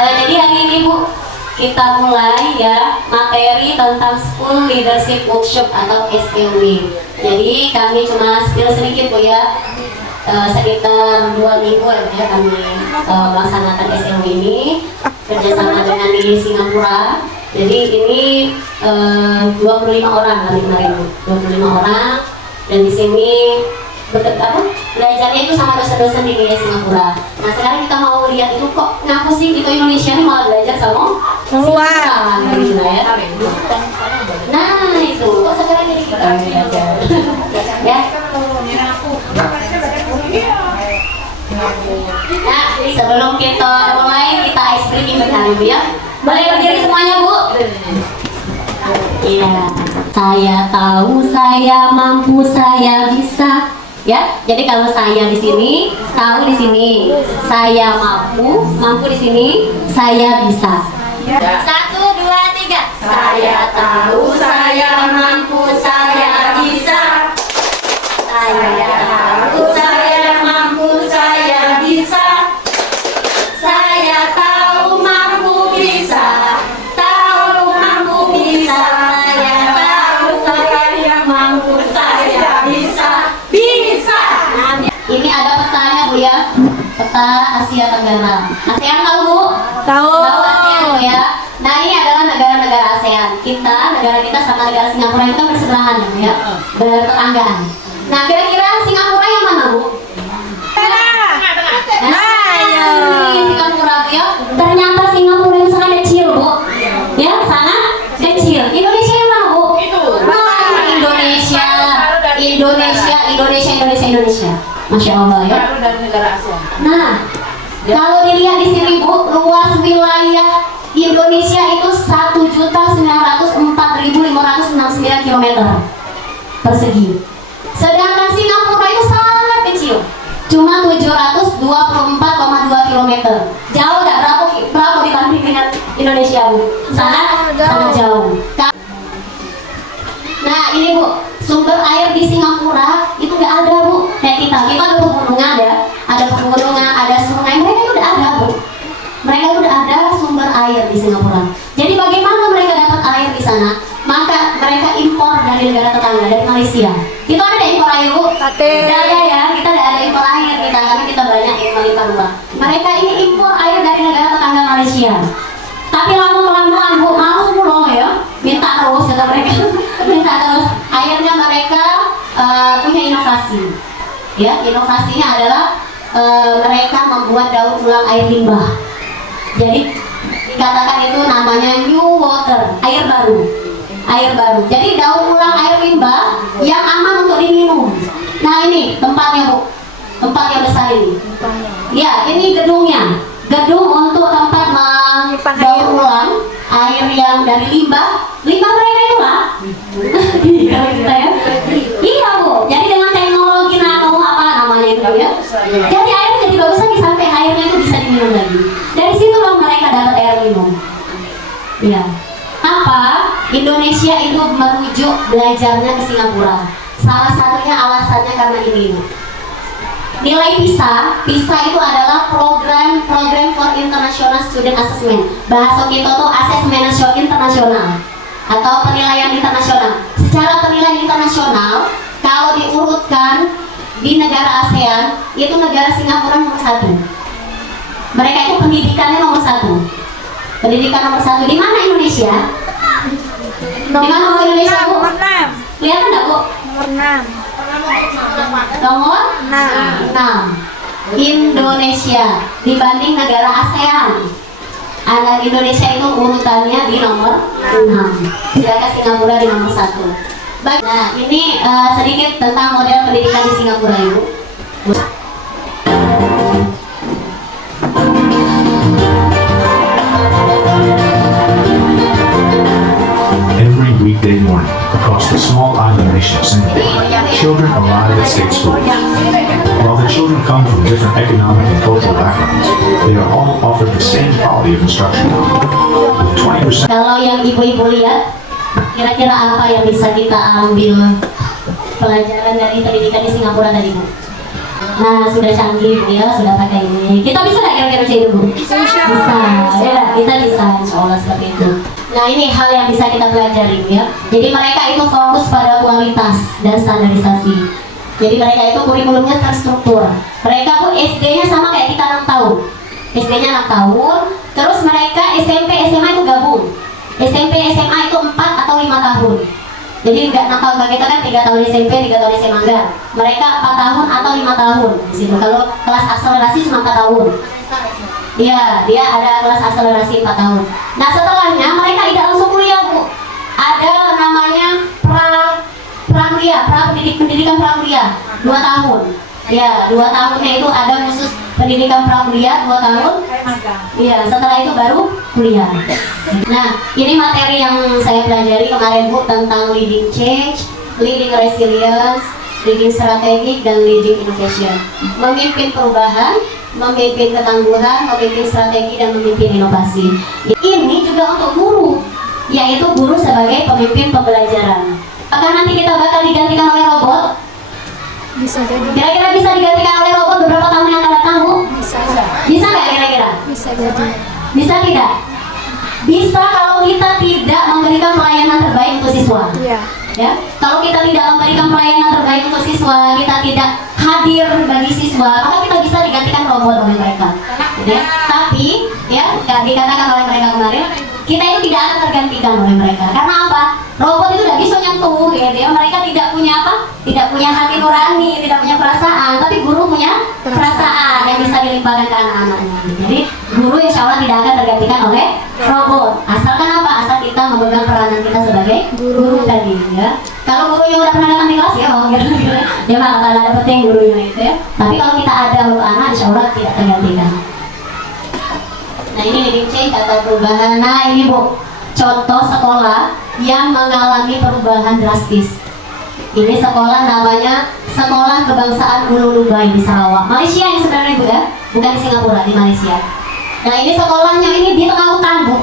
Jadi hari ini Bu, kita mulai ya materi tentang School Leadership Workshop atau SLW. Jadi kami cuma spill sedikit Bu ya. Sekitar 2 minggu ya kami melaksanakan SLW ini kerjasama dengan di Singapura. Jadi ini 25 orang kami kemarin, 25 orang, dan di sini belajarnya itu sama dosen-dosen di Singapura. Nah sekarang kita mau lihat itu kok ngaku sih kita Indonesia ini malah belajar sama luar gitu ya. Nah itu kok sekarang jadi kita belajar ya. Nah sebelum kita mulai kita ice breaking dulu ya. Boleh berdiri semuanya Bu. Iya. Saya tahu, saya mampu, saya bisa. Ya, jadi kalau saya di sini, tahu di sini, saya mampu, mampu di sini, saya bisa. 1, 2, 3. Saya tahu, saya mampu, saya bisa. Saya tahu, saya mampu, saya bisa. Saya tahu, mampu, bisa. Tahu, mampu, bisa. Saya tahu, saya mampu, saya bisa. Ini ada petanya Bu ya, peta Asia Tenggara. ASEAN tahu Bu? Tahu. Tahu ASEAN Bu ya. Nah ini adalah negara-negara ASEAN. Negara kita sama negara Singapura itu bersebelahan Bu ya, bertetanggaan. Nah kira-kira Singapura yang mana Bu? Ini Singapura Bu ya. Ternyata Singapura itu sangat kecil Bu. Ya sangat kecil. Indonesia yang mana Bu? Indonesia. Masya Allah ya. Nah, kalau dilihat di sini Bu, luas wilayah Indonesia itu 1.904.569 km persegi. Sedangkan Singapura itu sangat kecil, cuma 724,2 km. Jauh nggak? Berapa dibanding dengan Indonesia Bu? Sangat jauh. Nah ini Bu, sumber air di Singapura itu nggak ada Bu. Kayak kita ada pegunungan ya, ada pegunungan, ada sungai. Mereka itu udah ada Bu. Mereka itu udah ada sumber air di Singapura. Jadi bagaimana mereka dapat air di sana? Maka mereka impor dari negara tetangga, dari Malaysia. Kita ada impor air Bu? Tidak ada ya, kita tidak ada impor air kita karena kita banyak yang melimpah ruah. Mereka ini impor air dari negara tetangga Malaysia. Tapi lama-kelamaan Bu, mau loh ya, minta terus kata mereka. Minta terus. Akhirnya mereka punya inovasi. Ya, inovasinya adalah mereka membuat daur ulang air limbah. Jadi dikatakan itu namanya new water, air baru. Air baru. Jadi daur ulang air limbah yang aman untuk diminum. Nah ini tempatnya Bu, tempat yang besar ini. Ya, ini gedungnya. Gedung untuk tempat daur ulang air yang dari limbah mereka itu lah. Iya ya. Iya Bu. Jadi dengan teknologi nano apa namanya itu ya. Jadi air jadi bagus lagi sampai airnya itu bisa diminum lagi. Dari situ loh mereka dapat air minum. Iya. Apa? Indonesia itu merujuk belajarnya ke Singapura. Salah satunya alasannya karena ini. Nilai PISA itu adalah program for international student assessment. Bahasa kita tuh asesmen internasional atau penilaian internasional. Secara penilaian internasional, kalau diurutkan di negara ASEAN, itu negara Singapura nomor 1. Mereka itu pendidikannya nomor 1. Pendidikan nomor 1. Di mana Indonesia? Di mana Indonesia Bu? Lihat enggak Bu? Nomor 6. Indonesia dibanding negara ASEAN. Anak Indonesia itu urutannya di nomor 6. Sedangkan Singapura di nomor 1. Nah, ini sedikit tentang model pendidikan di Singapura Ibu. Every weekday morning across the small island nation of Singapore, children arrive at state schools. While the children come from different economic and cultural backgrounds, they are all offered the same quality of instruction. With 20%. Kalau yang ibu-ibu lihat, kira-kira apa yang bisa kita ambil pelajaran dari pendidikan di Singapura tadi Bu? Nah sudah canggih ya, sudah pakai ini. Kita bisa nggak kira-kira jadi Bu? Bisa. Ya, Nah ini hal yang bisa kita pelajari ya. Jadi mereka itu fokus pada kualitas dan standarisasi. Jadi mereka itu kurikulumnya terstruktur. Mereka pun SD-nya sama kayak kita 6 tahun. SD-nya 6 tahun. Terus mereka SMP, SMA itu gabung. SMP, SMA itu 4 atau 5 tahun. Jadi nggak 6 tahun kayak kita kan 3 tahun SMP, 3 tahun SMA enggak. Mereka 4 tahun atau 5 tahun di situ. Kalau kelas akselerasi cuma 4 tahun. Iya, dia ada kelas akselerasi 4 tahun. Nah setelahnya mereka tidak langsung kuliah Bu. Ada namanya pendidikan prakuliah 2 tahun. Ya, 2 tahunnya itu ada khusus pendidikan prakuliah 2 tahun. Iya, setelah itu baru kuliah. Nah, ini materi yang saya pelajari kemarin Bu tentang leading change, leading resilience, leading strategik, dan leading innovation. Memimpin perubahan, memimpin ketangguhan, memimpin strategi, dan memimpin inovasi. Ini juga untuk guru, yaitu guru sebagai pemimpin pembelajaran. Apakah nanti kita bakal digantikan oleh robot? Bisa jadi. Kira-kira bisa digantikan oleh robot beberapa tahun yang akan datang, Bu? Bisa. Bisa nggak kira-kira? Bisa jadi. Bisa tidak? Bisa kalau kita tidak memberikan pelayanan terbaik untuk siswa. Iya. Ya, kalau kita tidak memberikan pelayanan terbaik untuk siswa, kita tidak hadir bagi siswa, maka kita bisa digantikan robot oleh mereka. Ya, tapi ya dikatakan oleh mereka kemarin, kita itu tidak akan tergantikan oleh mereka. Karena apa? Robot itu tidak bisa nyentuh, ya. Mereka tidak punya apa? Tidak punya hati nurani, tidak punya perasaan. Tapi guru punya perasaan yang bisa dilimpahkan ke anak-anaknya. Jadi guru insya Allah tidak akan tergantikan oleh robot. Asalkan apa? Asal kita memegang peranan kita sebagai guru tadi, ya. Kalau gurunya udah pernah datang di kelas ya, dia malah ada penting gurunya itu ya. Tapi kalau kita ada untuk anak, insya Allah tidak tergantikan. Nah ini leading change atau perubahan. Nah ini Bu, contoh sekolah yang mengalami perubahan drastis. Ini sekolah namanya Sekolah Kebangsaan Ulu Lubai di Sarawak, Malaysia ini sebenarnya Bu ya, bukan di Singapura, di Malaysia. Nah ini sekolahnya ini di tengah hutan Bu.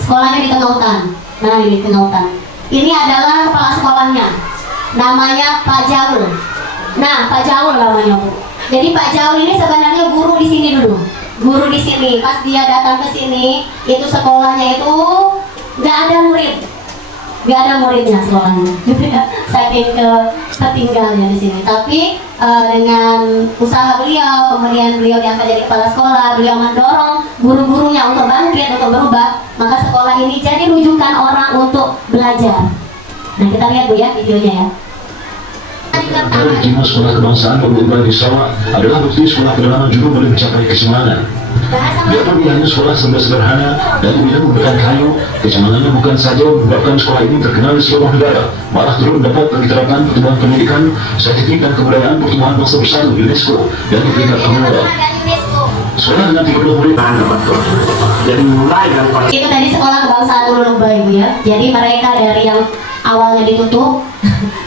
Sekolahnya di tengah hutan. Nah ini di tengah hutan. Ini adalah kepala sekolahnya, namanya Pak Jaul. Nah Pak Jaul namanya Bu. Jadi Pak Jaul ini sebenarnya guru di sini dulu. Guru di sini, pas dia datang ke sini, itu sekolahnya itu nggak ada muridnya sekolahnya, saking tertinggalnya di sini. Tapi dengan usaha beliau, kemudian beliau diangkat jadi kepala sekolah, beliau mendorong guru-gurunya untuk bangkit, untuk berubah, maka sekolah ini jadi rujukan orang untuk belajar. Nah kita lihat Bu ya videonya ya. Dimas Sekolah Kebangsaan Ulu Lubai di Sarawak adalah bukti sekolah kedalaman juga boleh mencapai keseimbangan. Biarpun ia hanya sekolah sederhana dan kemudian menggunakan kayu, keseimbangannya bukan saja menyebabkan sekolah ini terkenal di seluruh negara, malah turut dapat diterapkan pertumbuhan pendidikan, saintifik dan kebudayaan pertumbuhan bangsa bersatu UNESCO dan di tingkat kementerian. Sekolah dengan 30 murid dapat jadi mulai dari itu tadi Sekolah Kebangsaan Ulu Lubai Bu ya. Jadi mereka dari yang awalnya ditutup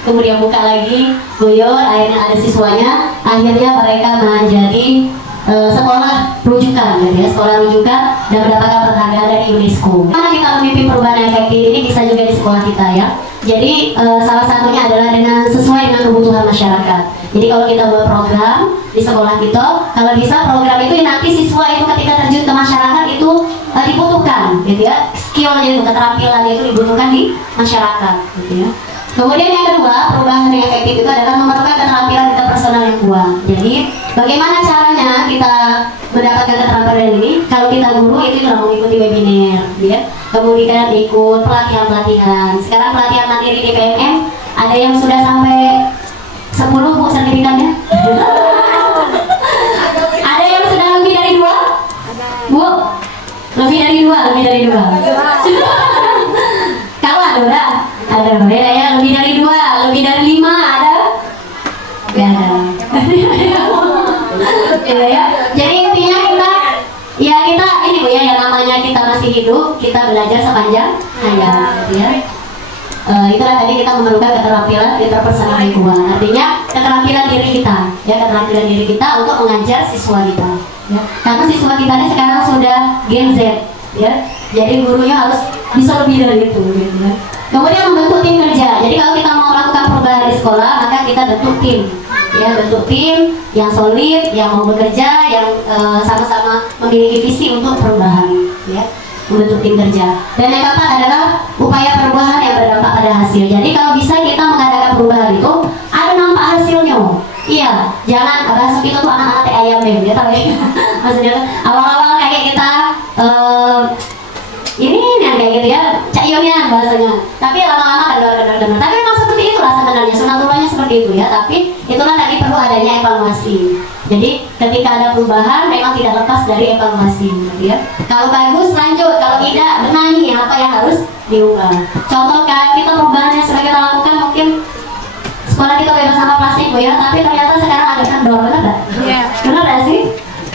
kemudian buka lagi, guyur, akhirnya ada siswanya, akhirnya mereka menjadi sekolah rujukan, gitu ya, sekolah rujukan dan mendapatkan penghargaan dari UNESCO. Karena kita memimpin perubahan yang efektif ini bisa juga di sekolah kita ya. Jadi salah satunya adalah dengan sesuai dengan kebutuhan masyarakat. Jadi kalau kita buat program di sekolah kita, kalau bisa program itu nanti siswa itu ketika terjun ke masyarakat itu dibutuhkan, gitu ya, skillnya itu, keterampilannya itu dibutuhkan di masyarakat, gitu ya. Kemudian yang kedua, perubahan yang efektif itu adalah memerlukan keterampilan interpersonal yang kuat. Jadi, bagaimana caranya kita mendapatkan keterampilan ini? Kalau kita guru itu sudah mengikuti webinar, ya. Kemudian ikut pelatihan-pelatihan. Sekarang pelatihan mandiri di PMM ada yang sudah sampai 10 Bu sertifikatnya. Ada yang sudah lebih dari 2? Bu, lebih dari 2. Kamu ada beda ya, lebih dari 2, lebih dari 5 ada? Gak ada. Ya. Jadi intinya kita ini Bu ya, yang namanya kita masih hidup, kita belajar sepanjang hayat, ya. Itulah tadi kita memerlukan keterampilan interpersonal yang kuat. Artinya keterampilan diri kita, ya, keterampilan diri kita untuk mengajar siswa kita. Ya. Karena siswa kita ini sekarang sudah Gen Z, ya. Jadi gurunya harus bisa lebih dari itu, gitu ya. Kemudian membentuk tim kerja. Jadi kalau kita mau melakukan perubahan di sekolah, maka kita bentuk tim, ya, bentuk tim yang solid, yang mau bekerja, yang sama-sama memiliki visi untuk perubahan, ya. membentuk tim kerja. Dan yang keempat adalah upaya perubahan yang berdampak pada hasil. Jadi kalau bisa kita mengadakan perubahan itu ada nampak hasilnya. Iya, jangan bahasa kita tuh anak-anak teh ayam deh, ya tahu ya. Maksudnya awal-awal kayak kita ini yang kayak gitu ya, cak iyonnya bahasanya. Tapi lama-lama kendor. Tapi memang seperti itulah sebenarnya, sunatulahnya seperti itu ya. Tapi itulah tadi perlu adanya evaluasi. Jadi ketika ada perubahan memang tidak lepas dari evaluasi, gitu ya. Kalau bagus lanjut, kalau tidak benahi apa yang harus diubah. Contoh kayak kita perubahan yang sudah kita lakukan mungkin sekolah kita bebas sampah plastik Bu ya, tapi ternyata sekarang ada kendor, benar nggak? Iya. Benar nggak sih?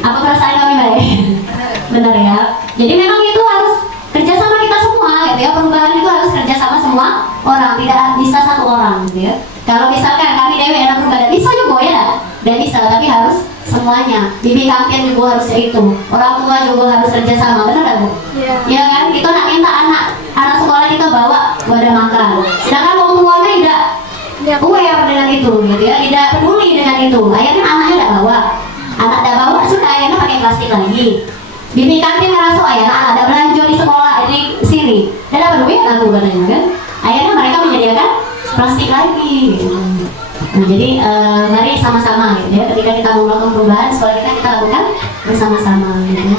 Apa perasaan kami baik? Benar ya. Jadi memang itu harus kerjasama kita semua, gitu ya. Perubahan itu harus kerjasama semua orang, tidak bisa satu orang, gitu ya. Kalau misalkan kami Dewi ada perubahan, bisa juga ya, dan bisa, tapi harus semuanya. Bibi kampian juga harus itu, orang tua juga harus kerjasama, benar nggak Bu? Iya. Ya kan, kita nak minta anak sekolah kita bawa wadah makan, sedangkan orang tuanya tidak aware dengan itu, gitu ya, tidak peduli dengan itu. Akhirnya anaknya tidak bawa, anak tidak bawa sudah akhirnya pakai plastik lagi. Bibi kantin ngerasa anak ada belanja di sekolah di sini, dan apa duit aku katanya kan? Akhirnya mereka menyediakan plastik lagi. Gitu. Nah jadi mari sama-sama, gitu ya. Ketika kita mau melakukan perubahan sekolah kita lakukan bersama-sama, gitu ya.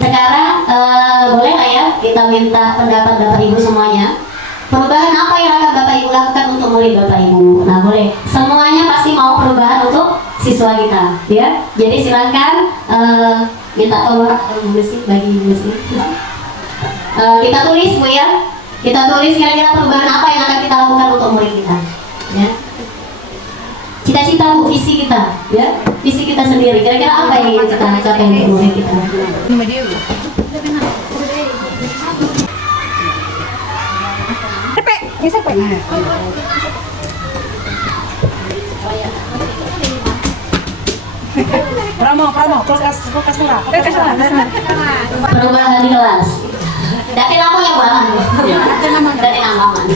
Sekarang boleh lah ya kita minta pendapat Bapak Ibu semuanya. Perubahan apa yang akan Bapak Ibu lakukan untuk murid Bapak Ibu? Nah boleh, semuanya pasti mau perubahan untuk siswa kita, ya. Jadi silakan minta tolong bagi musik. Kita tulis Bu ya, kita tulis kira-kira perubahan apa yang akan kita lakukan untuk murid kita, ya. Cita-cita Bu, visi kita, ya, visi kita sendiri. Kira-kira apa yang ingin kita capai untuk murid kita? Perubahan di kelas. Dari namanya Bu Aman. Dari nama Aman.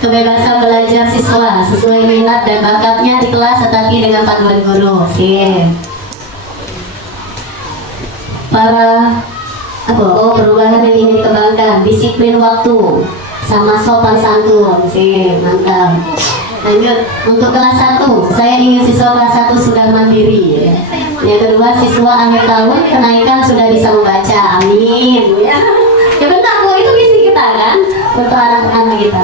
Kebebasan belajar siswa sesuai minat dan bakatnya di kelas tetapi dengan panduan guru. Oke. Perubahan yang ingin dikembangkan, disiplin waktu sama sopan santun. Oke, mantap. Lanjut, untuk kelas 1, saya ingin siswa kelas 1 sudah mandiri, ya. Yang kedua, siswa akhir tahun kenaikan sudah bisa membaca. Amin, ya. Ya benar Bu, itu visi kita kan untuk anak-anak kita.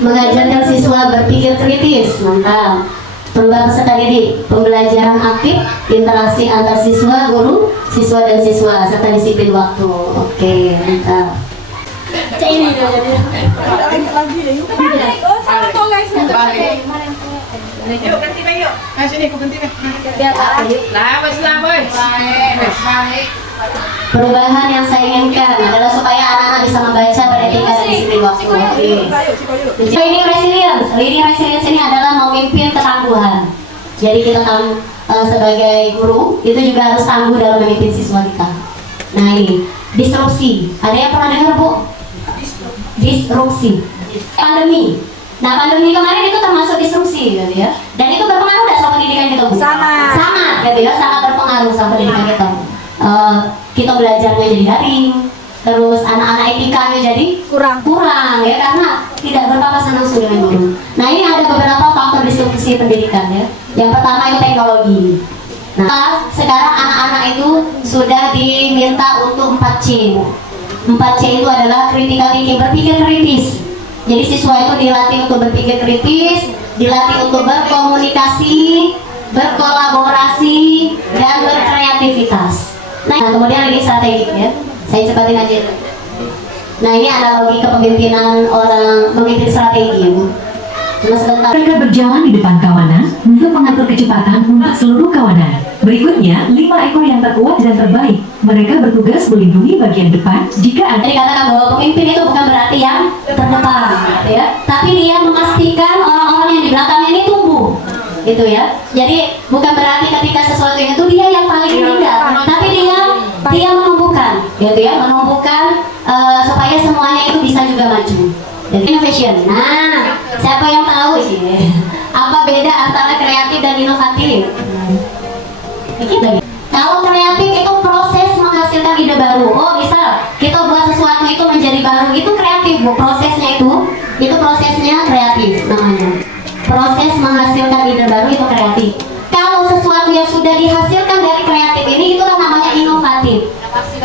Mengajarkan siswa berpikir kritis. Mantap. Perubahan peserta didik, pembelajaran aktif, interaksi antar siswa, guru, siswa dan siswa, serta disiplin waktu. Oke, mantap. Ini perubahan yang saya inginkan adalah supaya anak-anak bisa membaca pada tingkat dan disiplin waktu. Leading resilience ini adalah memimpin ketangguhan. Jadi kita sebagai guru itu juga harus tangguh dalam memimpin siswa kita. Nah ini disrupsi. Ada yang pernah dengar Bu? Disrupsi. Pandemi. Nah pandemi kemarin itu termasuk disrupsi, gitu ya. Dan itu berpengaruh nggak sama pendidikan kita Bu? Sangat, gitu ya. Sangat berpengaruh sama pendidikan kita. Kita belajarnya jadi daring. Terus anak-anak etikanya jadi kurang ya, karena tidak berpapasan langsung dengan guru. Nah ini ada beberapa faktor disrupsi pendidikan ya. Yang pertama itu teknologi. Nah sekarang anak-anak itu sudah diminta untuk 4C. 4C itu adalah critical thinking, berpikir kritis. Jadi siswa itu dilatih untuk berpikir kritis, dilatih untuk berkomunikasi, berkolaborasi, dan berkreativitas. Nah kemudian ini strategi ya. Saya cepatin aja. Nah ini analogi kepemimpinan orang memimpin strategi. Cuma sebentar. Mereka berjalan di depan kawanan untuk mengatur kecepatan untuk seluruh kawanan. Berikutnya, 5 ekor yang terkuat dan terbaik. Mereka bertugas melindungi bagian depan jika ada. Jadi katakan bahwa pemimpin itu bukan berarti yang terdepan, ya. Tapi dia memastikan orang-orang yang di belakangnya ini tumbuh, gitu ya. Jadi bukan berarti ketika sesuatu itu dia yang paling indah, tapi dia menumbuhkan, gitu ya, menumbuhkan supaya semuanya itu bisa juga maju. Jadi innovation. Nah, siapa yang tahu sih apa beda antara kreatif dan inovatif? Kalau kreatif itu proses kreatif. Kalau sesuatu yang sudah dihasilkan dari kreatif ini, itulah namanya inovatif.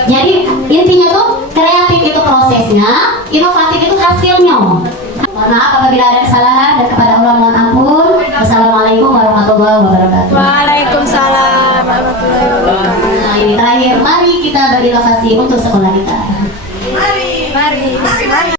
Jadi intinya tuh kreatif itu prosesnya, inovatif itu hasilnya. Mohon maaf apabila ada kesalahan, dan kepada Allah mohon ampun. Wassalamualaikum warahmatullahi wabarakatuh. Waalaikumsalam warahmatullahi wabarakatuh. Nah, ini terakhir, mari kita berinovasi untuk sekolah kita.